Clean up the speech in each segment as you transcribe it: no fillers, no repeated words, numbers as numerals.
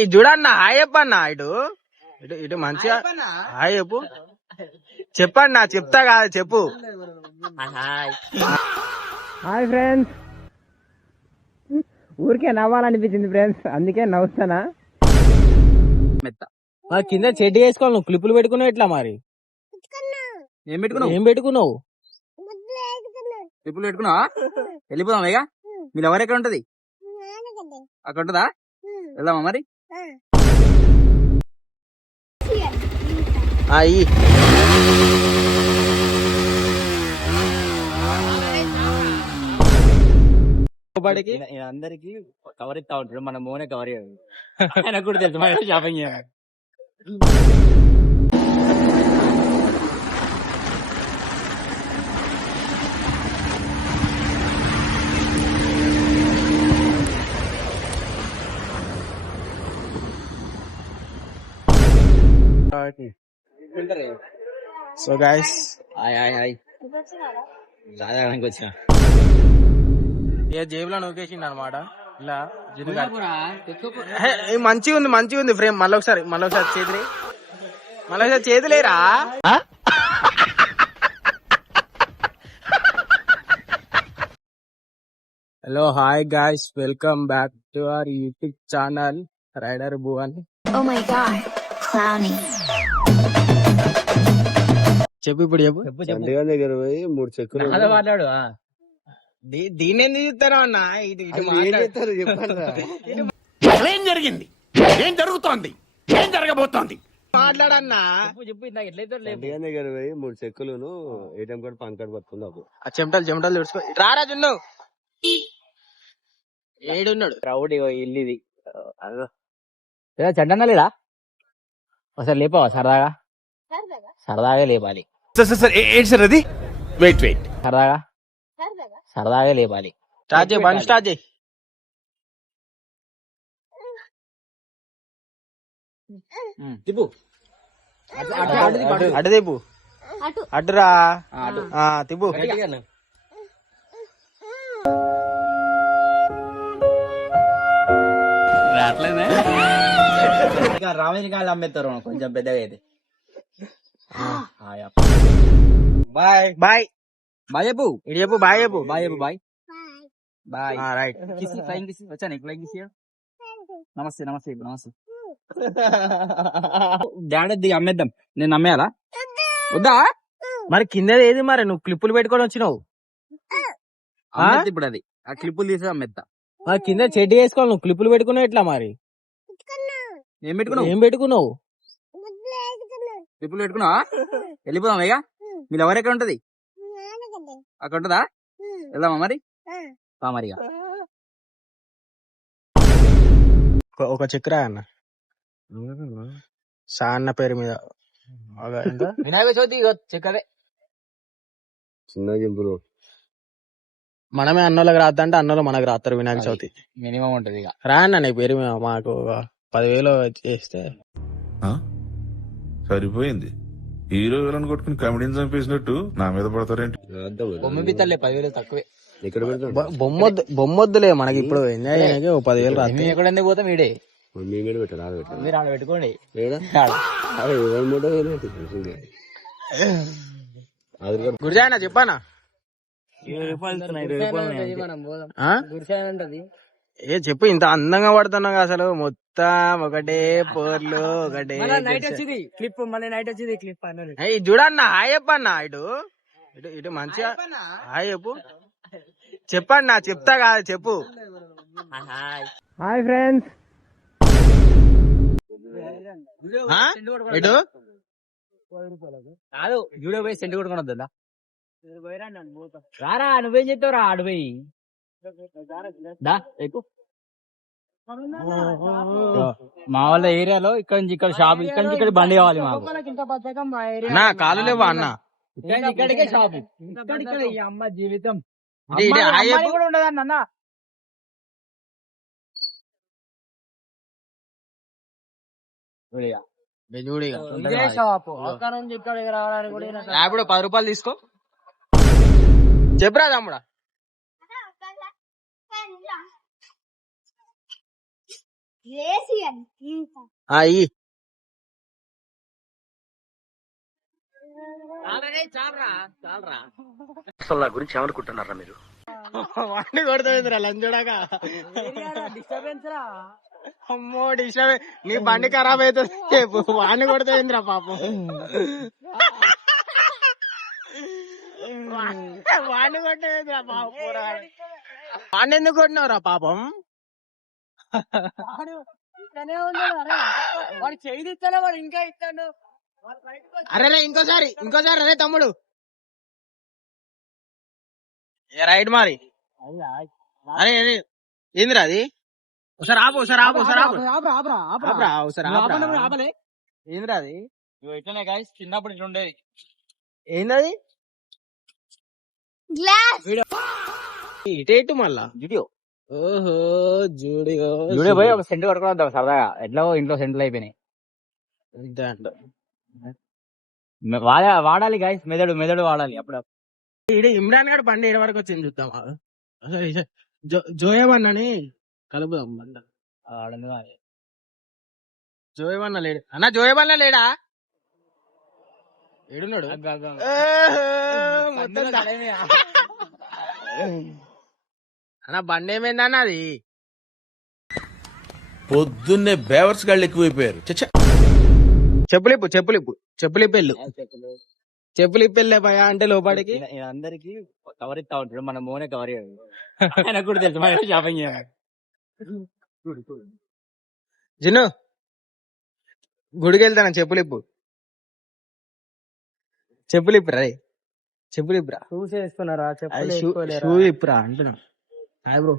ఇది చూడన్న హాయ్ చెప్పన్న ఇటు ఇటు ఇటు మంచిగా హాయ్ చెప్పు చెప్పన్నా చెప్తా కాదు చెప్పు. హాయ్ ఫ్రెండ్స్, ఊరికే నవ్వాలనిపించింది ఫ్రెండ్స్, అందుకే నవ్వుతానా. కింద చెడ్డి వేసుకోవాలి, నువ్వు క్లిప్పులు పెట్టుకున్నావు ఎట్లా మరి? ఏం పెట్టుకున్నావు? ఏం పెట్టుకున్నావు? క్లిప్పులు పెట్టుకున్నావా? వెళ్ళిపోదాం ఇక. మీరు ఎవరు ఎక్కడ ఉంటది? అక్కడ ఉంటుందా? వెళ్దామా మరి? అందరికి కవర్ ఇస్తా ఉంటాడు, మన మోనే కవర్ ఆయన కూడా తెలుసు మన షాపింగ్ చేయాలి. సో గైస్ వచ్చిన ఇక జేబులో నూకేసిండు అనమాట. ఇలా మంచిగా ఉంది ఫ్రేమ్. మళ్ళీ ఒకసారి చేతులే, చేతులేరా. Hello hi guys, welcome back to our YouTube channel rider Bhuvan. Oh my god, clowny. చెప్పు ఇప్పుడు చెప్పు. దగ్గర పోయి 3 చెక్కులు మాట్లాడు. దీన్ని ఎందుకు చూస్తారా అన్న? ఏం జరిగింది, ఏం జరుగుతోంది, ఏం జరగబోతోంది మాట్లాడన్నా. చెప్పు ఎట్లయితే దగ్గర పోయి 3 చెక్కులను ఏటీఎం కార్డు పాన్ కార్డు పట్టుకుందాం. ఆ చెమటలు తుడుచుకో. రారా జున్ను, ఏడున్నాడు? క్రౌడ్ ఇల్లు ఇది. చెడ్డన్నా లేదా? ఒకసారి లేపావా? సరదాగా లేపాలి. ఏంటి సార్ అది? వెయిట్ సరదాగా లేపాలి. స్టార్ట్ చేయి, బండి స్టార్ట్ చేయి. తిప్పు అటు తిప్పు, అటురా తిప్పు. రామేరికాయలు అమ్మేస్తారు కొంచెం పెద్దగా అయితే. బాయ్ బాయ్ బాయ్ చెప్పు, ఇటు చెప్పు, బాయ్ చెప్పు. Bye right. ఫ్లైంగ్ కిస్ వచ్చా నీకు? ఫ్లైంగ్ కిస్ నమస్తే డాడీ అమ్మేద్దాం. నేను అమ్మేయాలా వద్దా? మరి కింద ఏది మరి? నువ్వు క్లిప్పులు పెట్టుకొని వచ్చినావు. ఇప్పుడు అది ఆ క్లిప్పులు తీసి అమ్మేద్దా. కింద చెడ్డి వేసుకోవాలి, నువ్వు క్లిప్పులు పెట్టుకున్నావు ఎట్లా మరి? ఏం పెట్టుకున్నావు? క్లిప్పులు పెట్టుకున్నావా? వెళ్ళిపోదాం ఇక. మీరు ఎవరు ఎక్కడ ఉంటది? అక్కడ ఉంటుందా? వెళ్దామా మరి? మరిగా ఒక చక్ర అన్న సాన్న పేరు మీద వినాయక చవితి చెక్కదే చిన్న గింపులు. మనమే అన్నోళ్ళకి రాద్దా అంటే అన్నోళ్ళు మనకు రాస్తారు వినాయక చవితి. మినిమం ఉంటది ఇక. రా అన్న నీ పేరు మీద మాకు 10,000 చేస్తే సరిపోయింది. హీరో విలన్ కొట్టుకుని కమెడీని చంపేసినట్టు నా మీద పడతారేంటి? బొమ్మ బిత్తలే 10,000 తక్కువే. ఎక్కడ పెడతాం? బొమ్మొద్దులే మనకి, ఇప్పుడు ఎంజాయ్ చేయడానికి 10,000 రాదు. ఎక్కడ ఎందుకు పోతాం? ఈడే మీ మీద పెట్టాలి, ఆడ పెట్టాలి. మీరు ఆడ పెట్టుకోండి. గురిజాయన చెప్పానా? చెప్పు. ఇంత అందంగా పడుతున్నావు అసలు, మొత్తం ఒకటే పోర్లు, ఒకటే క్లిప్. మళ్ళీ నైట్ వచ్చింది క్లిప్. చూడన్న హాయ్ చెప్పన్న ఇటు ఇటు ఇటు మంచిగా హాయ్ చెప్పు. చెప్పన్నా చెప్తా కాదు చెప్పు. హాయ్ ఫ్రెండ్స్, ఇటు కాదు జూడియో పోయి సెంటు కొట్టుకుని వద్దా? రారా, నువ్వేం చెప్తావురా? ఆడు పోయి మా వాళ్ళ ఏరియాలో ఇక్కడ నుంచి ఇక్కడ షాప్, ఇక్కడ నుంచి ఇక్కడ బండి కావాలి మాకు. నా కాలు లేవా అన్న? ఇక్కడికే షాప్, అమ్మ జీవితం కూడా ఉండదన్న. ఇప్పుడు 10 రూపాయలు తీసుకో. చెప్పరా తమ్ముడా? ఇయ్యి. అసలు నా గురించి ఏమనుకుంటున్నారా మీరు? వాడిని కొడుతుందిరా లంచోడాగా. అమ్మో డిస్టర్బ్, నీ బండి ఖరాబ్ అవుతుంది చెప్పు. వాడిని కొడుతుందిరా పాపం. వాడిని కొట్టేదిరా పాపం. వాడిని ఎందుకు కొట్టినవరా పాపం? వాడు చేయి ఇస్తాను, వాడు ఇంకా ఇస్తాడు. అరే ఇంకోసారి అరే తమ్ముడు రైట్ మరి. అరే ఏందిరా అది? ఒకసారి ఆపు. ఏందిరా అది? ఇట్లనే గాయస్, చిన్నప్పుడు ఇట్లా ఉండేది. ఏందది? ఇటేటు మళ్ళా జుడియో ఓహో జూడియో జుడియో పోయి ఒక సెంట్ కొట్టుకుని వద్దాం సరదాగా. ఎట్లా ఇంట్లో సెంట్లు అయిపోయినాయి. వాడాలి గాయస్, మెదడు వాడాలి అప్పుడు. ఈడ ఇమ్రాన్ గారు బండి ఏడు వరకు వచ్చింది చూద్దామా? జోయవన్నని కలుపుదాం బండి. జోయవన్న లేడు అన్న, జోయవన్న లేడా? ఏడున్నాడు? అన్న బండి ఏమైందన్న అది? పొద్దున్నే బేవర్స్ గాళ్ళు ఎక్కువైపోయారు. చచ్చా, చెప్పులిప్పెళ్ళే భయ అంటే లోపలికి అందరికి కవర్ ఇస్తా ఉంటాడు, మన మోనే కవర్ చేయడు. ఆయనకు కూడా తెలుసు మన షాపింగ్ చేయాలి. జిన్ను గుడికి వెళ్తాను. చెప్పులిప్పురా చూసి వేసుకున్నారా? షూ ఇప్పురా అంటున్నా. Hi bro.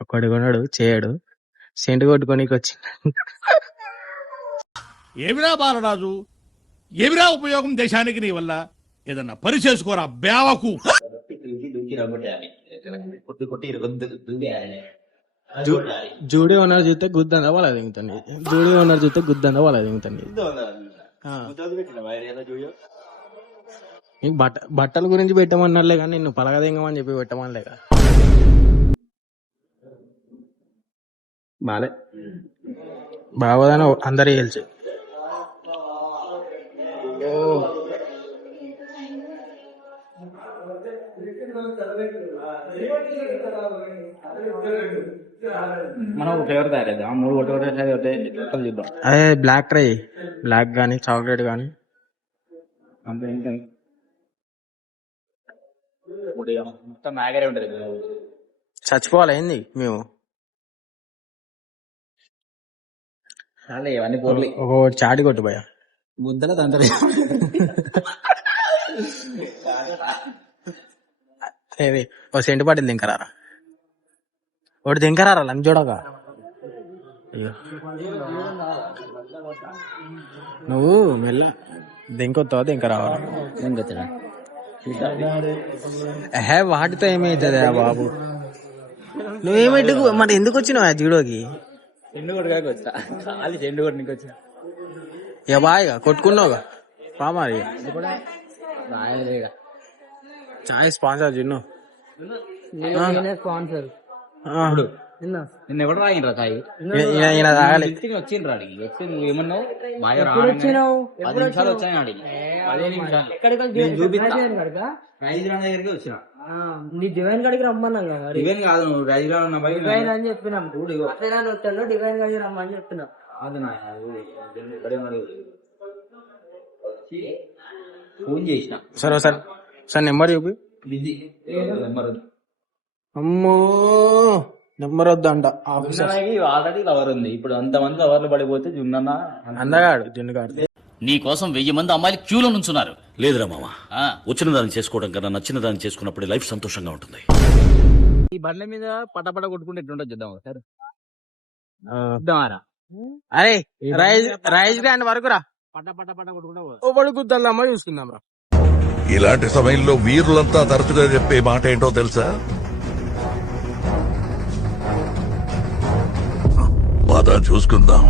ఒక్కడు కొన్నాడు చేయడు, సెంటు కొట్టుకోనికి వచ్చింది. ఏమిరా బాలరాజు, ఏమిరా ఉపయోగం దేశానికి నీ వల్ల? ఏదన్నా పని చేసుకోరా బేవకు. జూడే ఓనర్ చూస్తే గుద్దందా వాళ్ళ దిగుతుంది. నీకు బట్టల గురించి పెట్టమన్నారులే కానీ నిన్ను పలగదింగమని చెప్పి పెట్టమనిలే కదా. బాగోదని అందరూ తెలుసు. మనం ఒక ఫ్లేవర్ తయారైద్దాం, 3 చూద్దాం. అదే బ్లాక్ ట్రై, బ్లాక్ గానీ చాక్లెట్ గానీ. మొత్తం మ్యాగరే ఉంటది. చచ్చిపోవాలి ఏంది మేము? ఇవన్నీ పోర్లి. ఒక చాటి కొట్టు భయ ముద్దల తండ్రి. ఓ సెంటు పాటిల్ దింకరారా, ఒకటి దింకరారా లంచ్ చూడగా. అయ్యో నువ్వు మెల్ల దింకొత్తావా దింకరావా? వాటితో ఏమైతుంది బాబు? నువ్వేమిటి మరి ఎందుకు వచ్చినావు జీడోకి? చెండు కొట్టుగా వచ్చా, ఖాళీ చెండు కొట్టుకు వచ్చా. ఇక బాగా కొట్టుకున్నావుగా పా. మరి చాయ్ స్పాన్సర్ జిన్ను స్పాన్సర్. నిన్న ఎవరు రాగినరా చాయ్? ఈయన తాగాలి. వచ్చిండ్రా అడిగి వచ్చి నువ్వు ఏమన్నావు? బాగా వచ్చినావు? 10 నిమిషాలు వచ్చాను అడిగి. 15 నిమిషాలు రైజ్ రాన్ దగ్గరికి వచ్చిన. నీ డివైన్ గడికి రమ్మన్నాం కదా. డివైన్ కాదు, నువ్వు రైజ్ రాన్ డివైన్ అని చెప్పినాం. డివైన్ గడికి రమ్మని చెప్పినా. ఫోన్ చేసిన. సరే సార్ నెంబర్ చూపి. Busy number. అమ్మో నెంబర్ వద్దంట. ఆల్రెడీ లవర్ ఉంది. ఇప్పుడు అంతమంది లవర్లు పడిపోతే జున్న అందగాడు జున్నుగాడు. నీ కోసం 1000 మంది అమ్మాయిలు క్యూలో నుంచున్నారు. లేదురా మామ, వచ్చిన దాన్ని చేసుకోవడం కన్నా నచ్చిన దాన్ని చేసుకున్నప్పుడే లైఫ్ సంతోషంగా ఉంటుంది. ఈ బండ్ల మీద పటపట కొట్టుకుంటే ఎట్లుంటుంది చూద్దాం సార్. చూద్దామారా? అరే రైజ్ గ్రాండ్ వరకు రా, పట కొట్టుకుంటా ఒకటి గుద్దామా చూసుకుందాం రా. ఇలాంటి సమయంలో వీరులంతా తరచుగా చెప్పే మాట ఏంటో తెలుసా? పద చూసుకుందాం.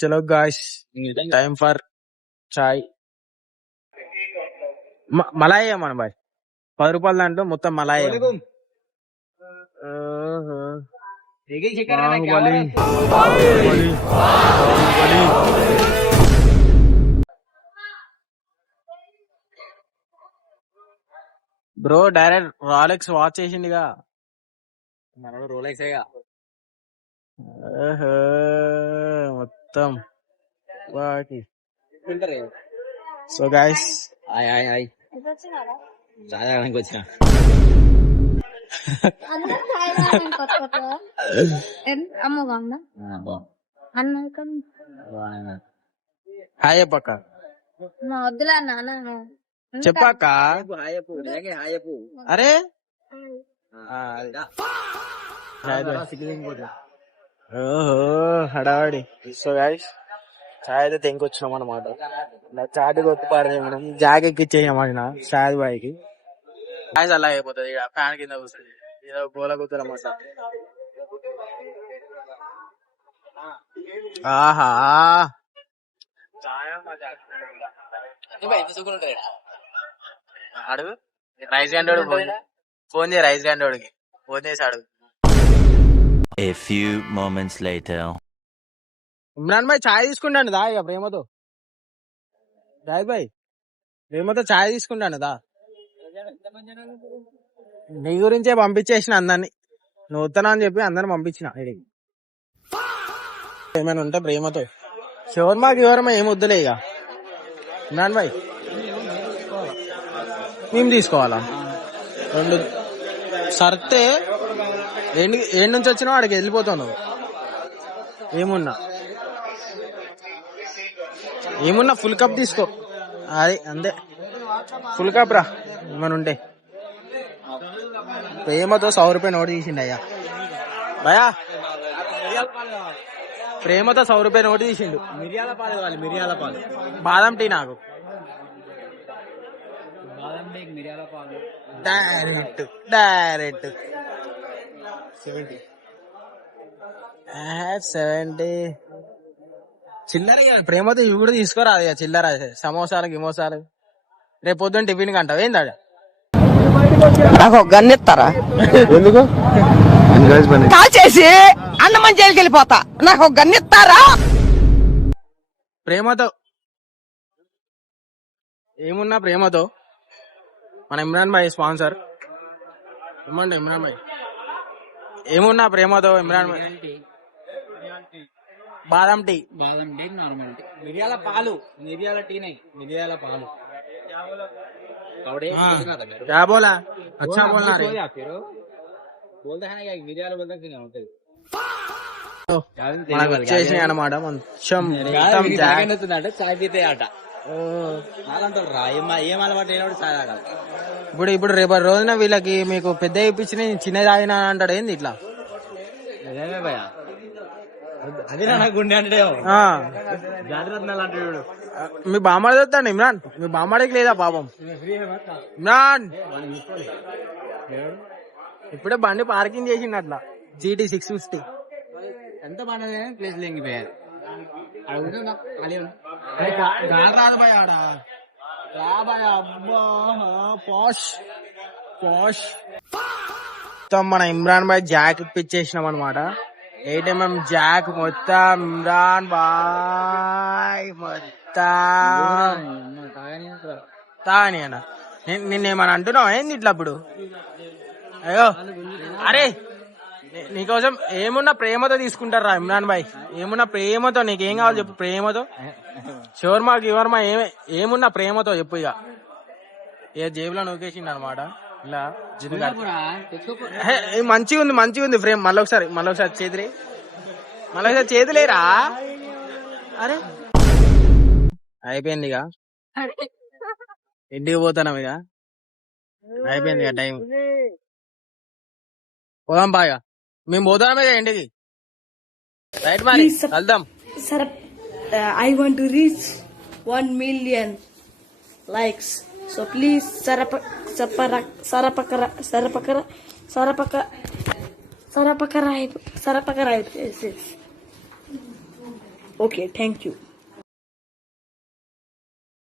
చలో గాయ్స్, టైం ఫర్ చాయ్. మలాయి మన బాయ్ 10 రూపాయలు దాంట్లో మొత్తం మలాయి. బ్రో డైరెక్ట్ రాలెక్స్ వాచ్ చేసిండిగా. మనోడు రోలెక్స్ మొత్తం సో గైస్, హాయ్ రాజానికి వచ్చిన హాయ్ చెప్పక్క. వద్దులా నాన్న చెప్పక్క. హాయ్ చెప్పు. అరే ఓహో హడావడి. సో గైస్, చాయ్ అయితే తెంకొచ్చినాం అనమాట. చాటి కొత్తి పాడదే మనం జాగ్ ఎక్కిచ్చేయమాట షాద్ బాయ్కి. చాయ్ అలా అయిపోతుంది. ఇక ఫ్యాన్ కింద కూర్చొని ఏదో గోల కూతురన్నమాట. ఆహా అడుగు రైస్ గంటోడు ఫోన్ చేయి. రైస్ గంటోడికి ఫోన్ చేసి అడుగు. A few moments later. Imran భాయ్ చాయ్ తీసుకుంటాను దా. ఇక ప్రేమతో రాయ్ భాయ్ ప్రేమతో చాయ్ తీసుకుంటాను దా. నీ గురించే పంపించేసిన అందరిని. నువ్వు వస్తానా అని చెప్పి అందరిని పంపించిన. ఇడికి ఏమైనా ఉంటే ప్రేమతో షవర్మాకి ఎవరమా ఏం వద్దులే ఇక. ఇమ్రాన్ భాయ్ మేము తీసుకోవాలా? 2 సర్తే ఏడు నుంచి వచ్చినా వాడికి వెళ్ళిపోతావు నువ్వు. ఏమున్నా ఫుల్ కప్ తీసుకో. అది అంతే, ఫుల్ కప్ రా. ఏమని ఉంటే ప్రేమతో 100 రూపాయలు నోటు తీసిండు అయ్యా. భయా ప్రేమతో 100 రూపాయలు నోటు తీసిండు. మిరియాల పాలు కావాలి, మిరియాల పాలు. బాదం టీ నాకు బాదం టీ, మిరియాల పాలు డైరెక్ట్ 70 చిల్లర. ప్రేమతో ఇవి కూడా తీసుకోరా అది చిల్లర. సమోసాలు గిమోసాలు రేపు పొద్దున్న టిఫిన్ కంటావు ఏందా? నాకు ఒక గన్ ఇస్తారా? ఎందుకు కాల్ చేసి అన్నమని జైలుకి వెళ్ళిపోతా. నాకు ఒక గన్ ఇస్తారా? ప్రేమతో ఏమున్నా ప్రేమతో మన ఇమ్రాన్ భాయ్ స్పాన్సర్. ఏమంటే ఇమ్రాన్ భాయ్ ఏమున్నా ప్రేమతో ఇమ్రాన్ భాయ్ బాదం టీ నార్మల్ టీ, మిరియాల పాలు, మిరియాల టీ నై, మిరియాల పాలు. क्या बोला? अच्छा बोलना रे. बोलते हैं ना मिरियाల బదులు ఉంటుంది. మనకు వచ్చేసినాయి అన్నమాట. కొంచెం అంటే చాయ్ పీతే ఆట అలాంటారు రా. ఏం అలవాటు అయినప్పుడు చాయ్ తాగాలి. ఇప్పుడు రేపటి రోజున వీళ్ళకి మీకు పెద్ద ఇప్పించిన చిన్న తాగిన అంటాడు ఏంది ఇట్లా? అది నా గుండె అంటే జాగ్రత్త అంటాడు. మీ బామ్మడి వస్తాడు ఇమ్రాన్. మీ బామ్మడికి లేదా పాపం ఇమ్రాన్? ఇప్పుడే బండి పార్కింగ్ చేసిండు అట్లా. GT 650 ఎంత బాగా ప్లేస్ లెంగిపోయారు. రాదు భయ ఆడ రా భయ. అబ్బా పాష్ పాష్. మొత్తం మన ఇమ్రాన్ భాయ్ జాక్ ఇప్పించేసినాం అనమాట. 8mm జాక్ మొత్తం ఇమ్రాన్ బాయ్ మొత్తం తాగని అన్న. నిన్నేమని అంటున్నావు ఏంది ఇట్లా? అప్పుడు అయ్యో అరే నీకోసం ఏమున్నా ప్రేమతో తీసుకుంటారా ఇమ్రాన్ భాయ్? ఏమున్నా ప్రేమతో. నీకేం కావాలి చెప్పు? ప్రేమతో షవర్మా గివర్మా ఏమున్నా ప్రేమతో చెప్పు. ఇక ఏ జేబులో నూకేసిండు అనమాట ఇలా జిన్గా. మంచిగా ఉంది ఫ్రేమ్. మళ్ళీ ఒకసారి చేతులేరా. అరే అయిపోయింది ఇక. ఇంటికి పోతాం ఇక. అయిపోయింది ఇక టైం. పోదాం బాగా. మేము పోతాం ఇక ఇంటికి. రైట్ మరి వెళ్దాం. Sir, I want to reach 1 million likes. So please, subscribe. Okay, thank you.